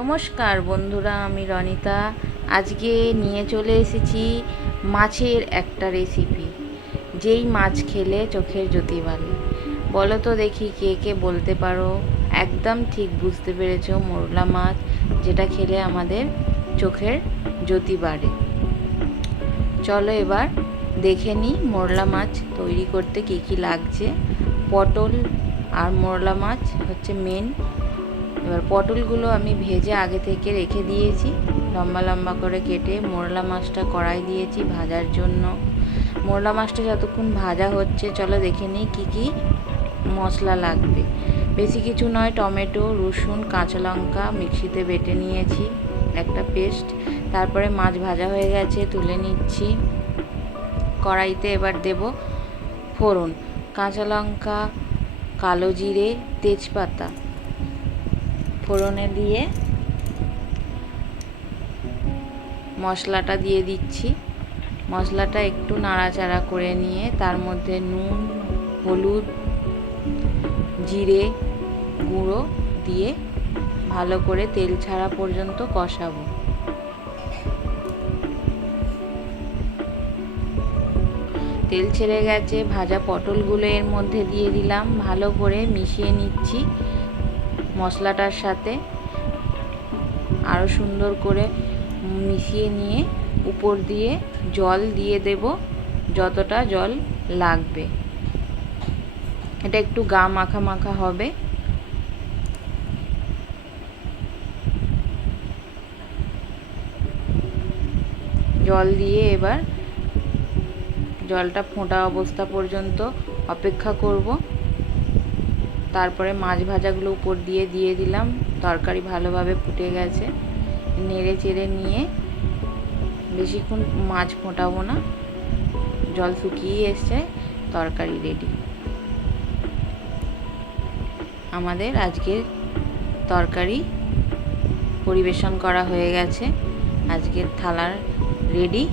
নমস্কার বন্ধুরা, আমি রনিতা। আজকে নিয়ে চলে এসেছি মাছের একটা রেসিপি যেই মাছ খেলে চোখের জ্যোতি বাড়ে। বলো তো দেখি কে কে বলতে পারো। একদম ঠিক বুঝতে পেরেছ, মোরলা মাছ, যেটা খেলে আমাদের চোখের জ্যোতি বাড়ে। চলো এবার দেখে নিই মোরলা মাছ তৈরি করতে কী কী লাগছে। পটল আর মোরলা মাছ হচ্ছে মেন এবার পটলগুলো আমি ভেজে আগে থেকে রেখে দিয়েছি। লম্বা লম্বা করে কেটে মোরলা মাছটা কড়াই দিয়েছি ভাজার জন্য। মোরলা মাছটা যতক্ষণ ভাজা হচ্ছে, চলো দেখে নিই কী কী মশলা লাগবে। বেশি কিছু নয়, টমেটো, রসুন, কাঁচা লঙ্কা মিক্সিতে বেটে নিয়েছি একটা পেস্ট। তারপরে মাছ ভাজা হয়ে গেছে, তুলে নিচ্ছি। কড়াইতে এবার দেব ফোড়ন, কাঁচা লঙ্কা, কালো জিরে, তেজপাতা। ফোড়নে দিয়ে মশলাটা দিয়ে দিচ্ছি। মশলাটা একটু নাড়াচাড়া করে নিয়ে তার মধ্যে নুন, হলুদ, জিরে গুঁড়ো দিয়ে ভালো করে তেল ছাড়া পর্যন্ত কষাবো। তেল ছেড়ে গেছে, ভাজা পটলগুলো এর মধ্যে দিয়ে দিলাম, ভালো করে মিশিয়ে নিচ্ছি। মশলাটার সাথে আরও সুন্দর করে মিশিয়ে নিয়ে উপর দিয়ে জল দিয়ে দেব যতটা জল লাগবে। এটা একটু গা মাখা মাখা হবে। জল দিয়ে এবার জলটা ফোঁটা অবস্থা পর্যন্ত অপেক্ষা করব। তারপরে মাছ ভাজাগুলো উপর দিয়ে দিয়ে দিলাম। তরকারি ভালোভাবে ফুটে গেছে। নেড়ে চেড়ে নিয়ে বেশিক্ষণ মাছ ফোটাবো না। জল শুকিয়ে এসছে, তরকারি রেডি আমাদের আজকের তরকারি পরিবেশন করা হয়ে গেছে। আজকের থালার রেডি